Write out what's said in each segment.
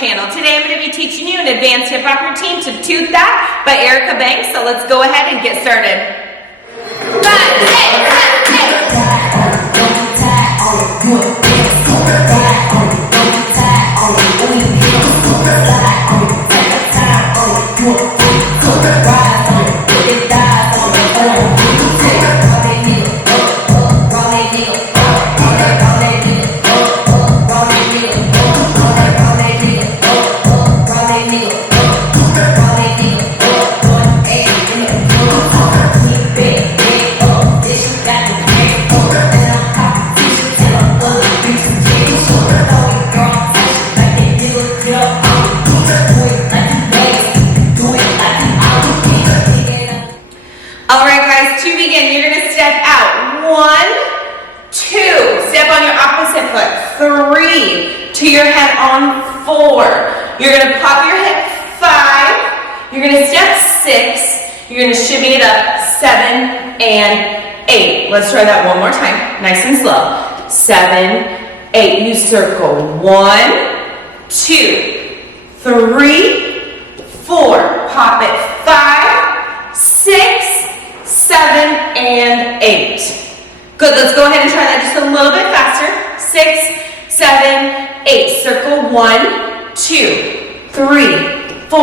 channel. Today I'm going to be teaching you an advanced hip hop routine to Toot That by Erica Banks. So let's go ahead and get started. 5, 6, 7, 8. Alright guys, to begin, you're going to step out. 1, 2, step on your opposite foot. 3, to your head on 4. You're going to pop your hip. 5, you're going to step 6, you're going to shimmy it up. 7 and 8. Let's try that one more time, nice and slow. 7, 8, you circle. 1, 2, 3, 4, pop it. 5, 6, 7, and 8. Good, let's go ahead and try that just a little bit faster. 6, 7, 8. Circle. 1, 2, 3, 4.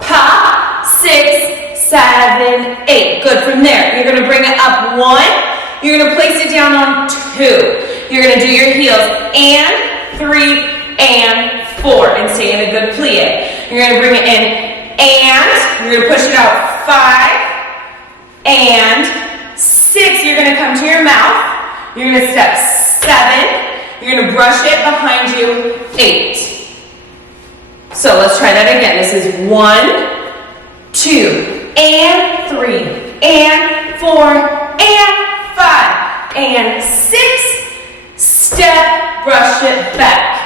Pop. 6, 7, 8. Good, from there, you're going to bring it up 1. You're going to place it down on 2. You're going to do your heels. And 3, and 4. And stay in a good plie. You're going to bring it in. And you're going to push it out. 5. And 6, you're going to come to your mouth. You're going to step 7. You're going to brush it behind you. 8. So let's try that again. This is 1, 2, and 3, and 4, and 5, and 6. Step, brush it back.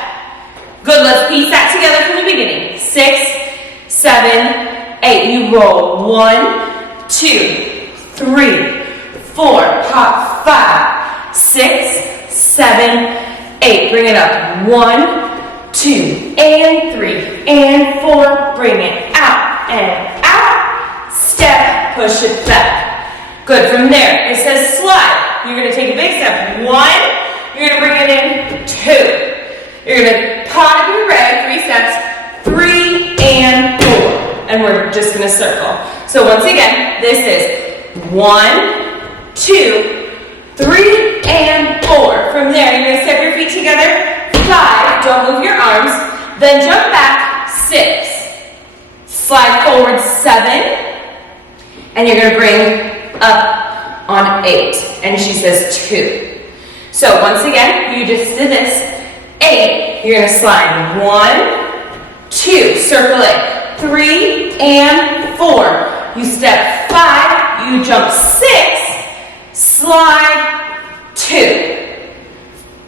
Good, let's piece that together from the beginning. 6, 7, 8. You roll. 1, 2, 3, 4, pop. 5, 6, 7, 8. Bring it up. 1, 2, and 3, and 4. Bring it out and out. Step, push it back. Good. From there, it says slide. You're going to take a big step. 1, you're going to bring it in. 2, you're going to pop your rag. 3 steps. 3 and 4, and we're just going to circle. So once again, this is 1, 2, 3, and 4. From there, you're going to step your feet together. 5, don't move your arms. Then jump back. 6, slide forward. 7, and you're going to bring up on 8. And she says 2. So once again, you just did this. 8, you're going to slide. 1, 2, circle it. 3 and 4. You step 5, you jump 6, slide 2.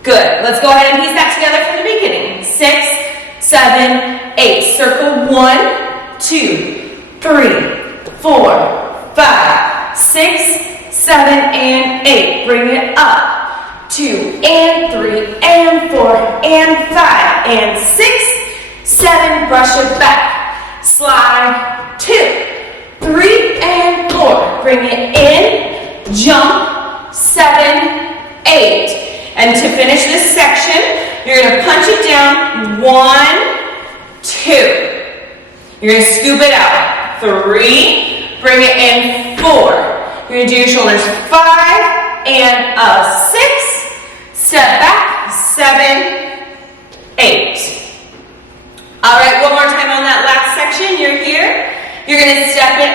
Good. Let's go ahead and piece that together from the beginning. 6, 7, 8. Circle. 1, 2, 3, 4, 5, 6, 7, and 8. Bring it up. 2 and 3 and 4 and 5 and 6, 7. Brush it back. Slide 2. 3 and 4. Bring it in. Jump. 7, 8. And to finish this section, you're going to punch it down. 1, 2. You're going to scoop it out. 3. Bring it in. 4. You're going to do your shoulders. 5 and a 6. Step back. 7, 8. All right, one more time on that last section. You're here. You're going to step it.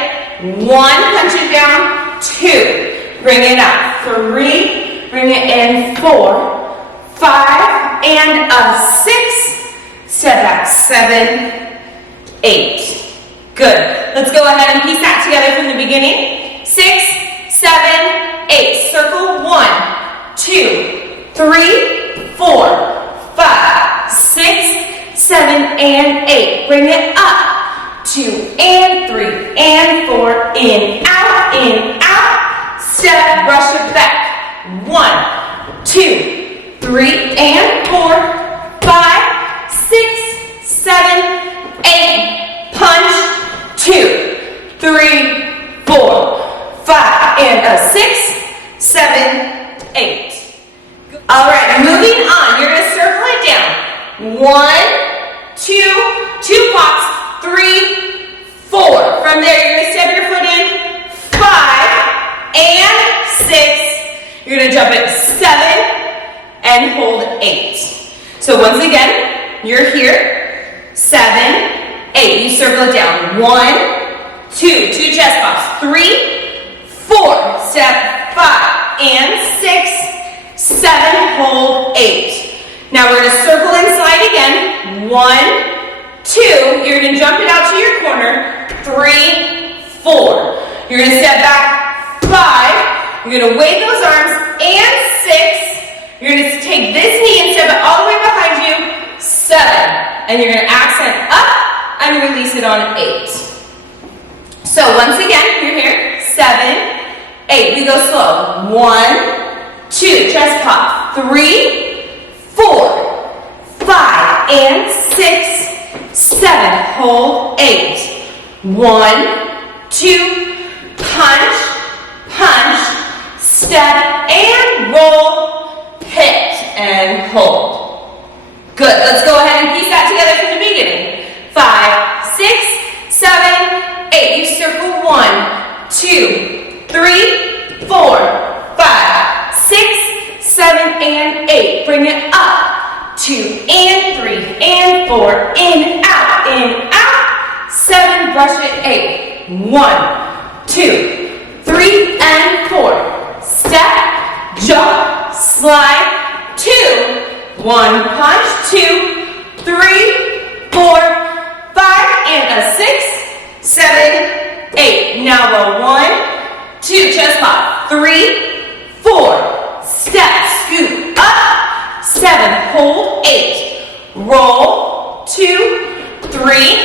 1, punch it down. 2, bring it up. 3, bring it in. 4, 5, and a 6. Step back. 7, 8. Good. Let's go ahead and piece that together from the beginning. 6, 7, 8. Circle. 1, 2, 3, 4, 5, 6, 7, and 8. Bring it up. 2 and 3 and 4. In, out, step, brush it back. 1, 2, 3 and 4, 5, 6, 7, 1, 2, 2 pops, 3, 4. From there, you're gonna step your foot in, 5 and 6. You're gonna jump it 7 and hold 8. So once again, you're here, 7, 8. You circle it down, 1, 2, 2 chest pops, 3, 4. Step 5 and 6, 7, hold 8. Now we're gonna circle inside again, 1, 2. You're gonna jump it out to your corner, 3, 4. You're gonna step back, 5. You're gonna wave those arms, and 6. You're gonna take this knee and step it all the way behind you, 7. And you're gonna accent up and release it on 8. So once again, you're here, 7, 8. We go slow. 1, 2, chest pop, 3, 4, 5 and 6, 7. Hold 8. 1, 2, punch, punch, step and roll, hit and hold. Good. Let's go ahead and piece that together from the beginning. 5, 6, 7, 8. You circle 1, 2, 3, 4, 5, 6, 7, and 8. Bring it up. 2 and 3 and 4. In, out, 7. Brush it, 8. 1, 2, 3, and 4. Step, jump, slide, 2. 1, punch, 2, 3, 4, 5, and a 6, 7, 8. Now roll 1, 2, chest pop, 3, 4. Step, scoot up, 7, hold 8. Roll 2, 3,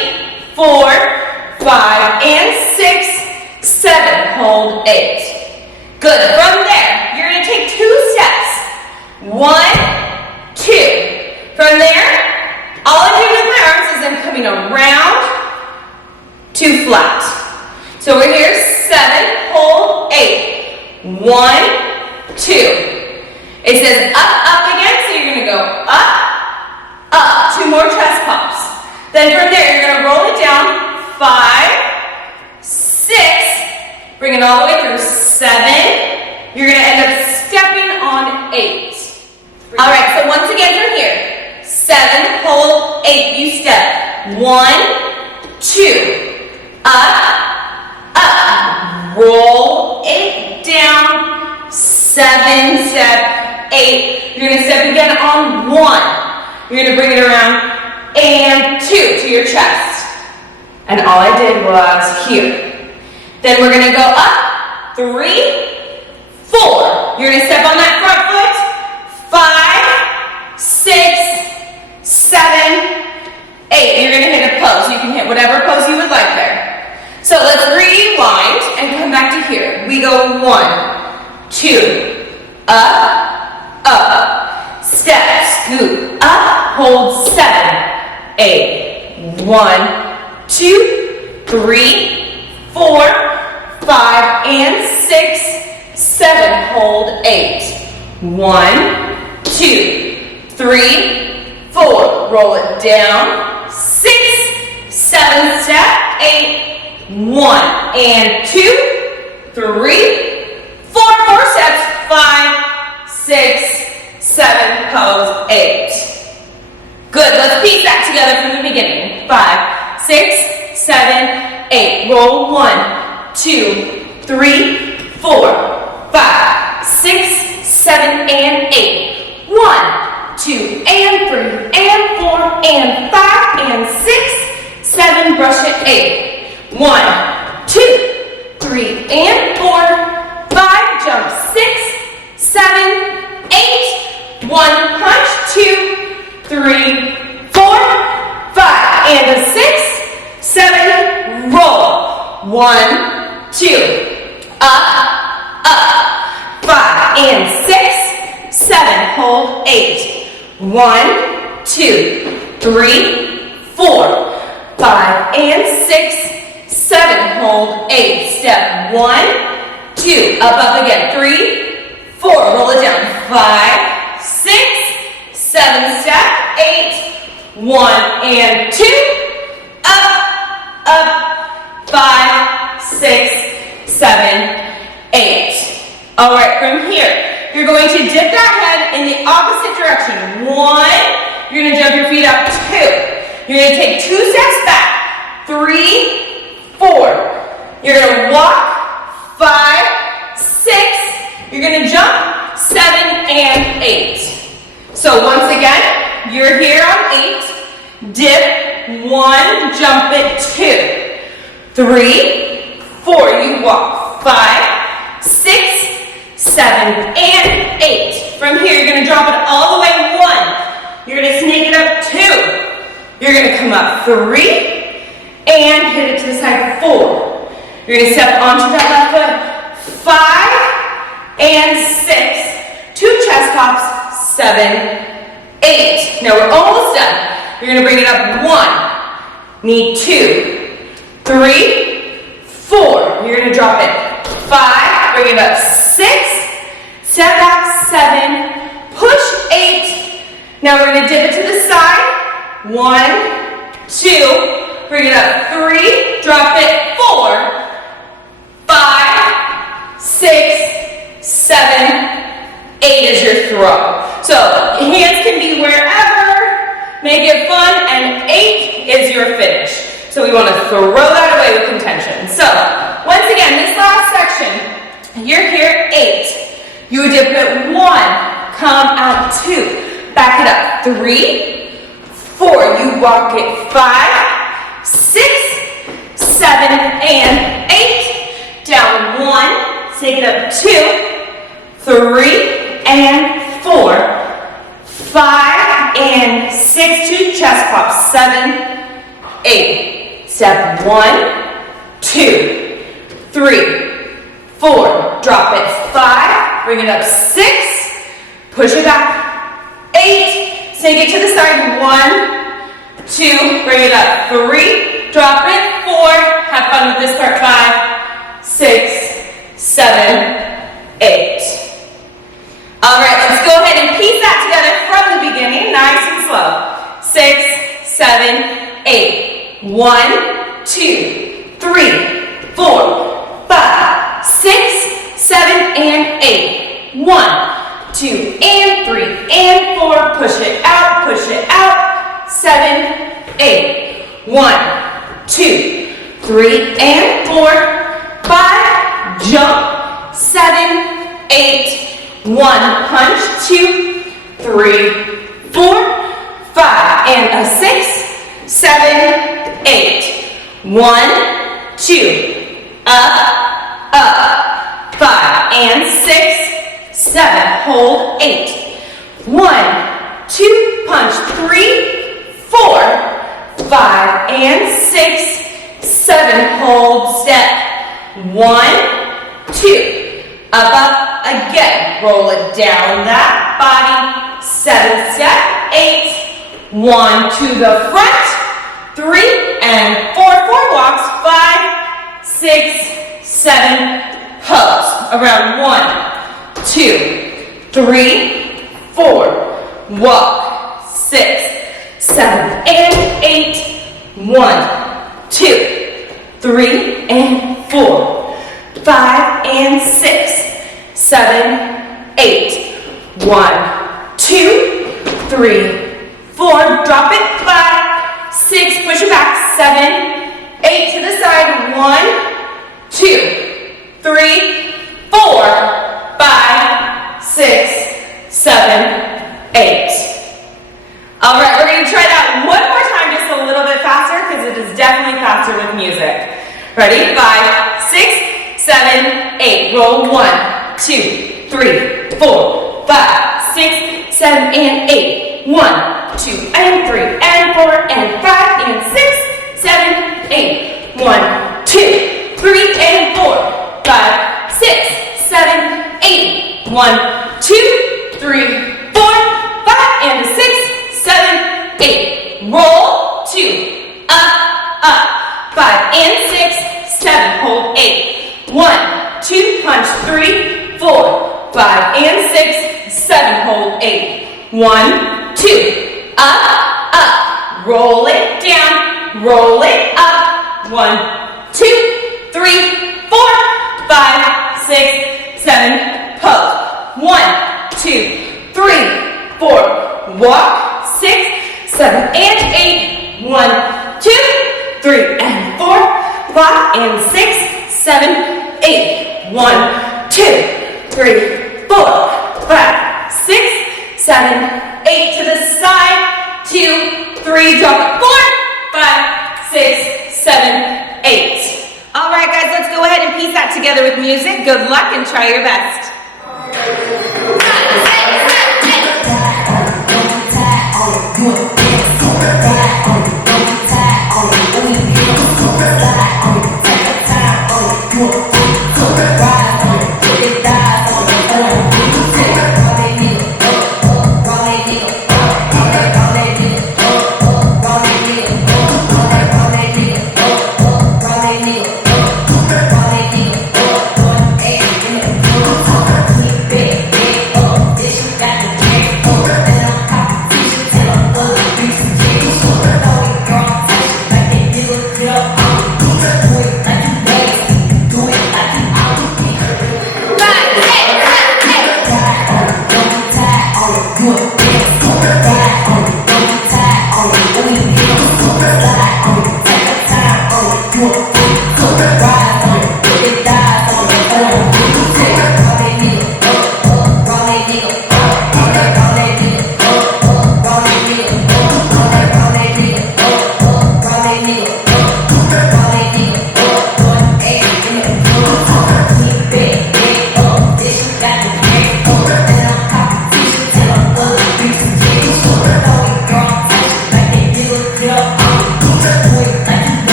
4, 5, and 6, 7, hold 8. Good. From there, you're going to take 2 steps. 1, 2. From there, all I'm doing with my arms is I'm coming around to flat. So we're here, 7, hold 8. 1, 2. It says up again, so you're going to go up. 2 more chest pops. Then from there, you're going to roll it down. 5, 6. Bring it all the way through. 7. You're going to end up stepping on 8. All right, so once again from here, 7, hold 8. You step 1, 2, up, roll 8 down, 7, step 8. You're gonna step again on 1. You're gonna bring it around and 2 to your chest. And all I did was here. Then we're gonna go up, 3, 4. You're gonna step on that front foot, 5, 6, 7, 8. You're gonna hit a pose. You can hit whatever pose you would like there. So let's rewind and come back to here. We go 1, 2, up, step, scoot, up, hold 7, 8. 1, 2, 3, 4, 5, and 6, 7. Hold 8. 1, 2, 3, 4. Roll it down. 6, 7, step, 8. 1 and 2, 3, 4. 4 steps. 5, 6, 7. Pose 8. Good. Let's piece that together from the beginning. 5, 6, 7, 8. Roll 1, 2, 3, 4, 5, 6, 7, and 8. 1, 2, and 3, and 4, and 5, and 6, 7. Brush it, 8. 1, 2, 3, and 4, 5. Jump 6, 7, 8. 1, punch, 2, 3, 4, 5, and a 6, 7. Roll. 1, 2, up, 5, and 6, 7. Hold 8. 1, 2, 3, 4, 5, and 6, 7. Hold 8. Step 1, 2, up again. 3, 4. Roll it down. 5, 6, 7. Step 8. 1 and 2, up, up, 5, 6, 7, 8. All right, from here, you're going to dip that head in the opposite direction. 1, you're gonna jump your feet up. 2, you're gonna take 2 steps back. 3, 4, you're gonna walk. 5, 6, you're gonna jump. 7 and 8. So once again, you're here on 8, dip, 1, jump it, 2, 3, 4, you walk, 5, 6, 7, and 8. From here, you're gonna drop it all the way, 1, you're gonna snake it up, 2, you're gonna come up, 3, and hit it to the side, 4. You're gonna step onto that left foot, 5, and 6, 2 chest hops, 7, 8. Now we're almost done. You're gonna bring it up, 1, knee 2, 3, 4. You're gonna drop it, 5, bring it up, 6, step back, 7, push 8. Now we're gonna dip it to the side, 1, 2, bring it up, 3, drop it, 4, 5, 6, 7, 8 is your throw. So hands can be wherever, make it fun, and 8 is your finish. So we want to throw that away with contention. So once again, this last section, you're here 8. You would dip it 1, come out 2, back it up 3, 4. You walk it 5, 6, 7, and 8. Down 1, take it up 2, 3, and 4, 5, and 6, 2 chest pops, 7, 8. Step 1, 2, 3, 4. Drop it, 5, bring it up, 6, push it back, 8. Take it to the side, 1, 2, bring it up, 3, drop it, 4. Have fun with this part, 5, 6, 7, 8. All right, let's go ahead and piece that together from the beginning, nice and slow. 6, 7, 8. 1, 2, 3, 4, 5, 6, 7, and 8. 1, 2, and 3, and 4. Push it out, 7, 8. 1, 2, 3, and 4, 5, jump, 7, 8. 1, punch, 2, 3, 4, 5, and a 6, 7, 8. 1, 2, up, 5, and 6, 7, hold, 8. 1, 2, punch, 3, 4, 5, and 6, 7, hold, step, 1, 2, up, again, roll it down that body, 7, step, 8, 1 to the front, 3, and 4, 4 walks, 5, 6, 7, pose, around 1, 2, 3, 4, walk, 6, 7, and 8, 1, 2, 3, and 4, 5, and 6, 7, 8, 1, 2, 3, 4, drop it, 5, 6, push it back, 7, 8 to the side, 1, 2, 3, 4, 5, 6, 7, 8. All right, we're going to try that one more time, just a little bit faster, because it is definitely faster with music. Ready? 5, 6, 7, 8. Roll 1, 2, 3, 4, 5, 6, 7, and 8. 1, 2, and 3, and 4, and 5, and 6, 7, 8. 1, 2, 3, and 4, 5, 6, 7, 8. 1, 2, 3, 4, 5, and 6, 7, 8. Roll 2, up, 5, and 6, 7, hold 8. 1, 2, punch 3, 4, 5, and 6, 7, hold 8. 1, 2, up, roll it down, roll it up. 1, 2, 3, 4, 5, 6, 7, pose. 1, 2, 3, 4, walk. 6, 7, and 8. 1, 2, 3, and 4, 5, and 6, 7, 8. 1, 2, 3, 4, 5, 6, 7, 8. To the side. 2, 3, drop it. 4, 5, 6, 7, 8. All right, guys, let's go ahead and piece that together with music. Good luck and try your best.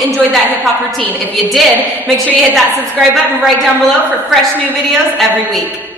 Enjoyed that hip hop routine. If you did, make sure you hit that subscribe button right down below for fresh new videos every week.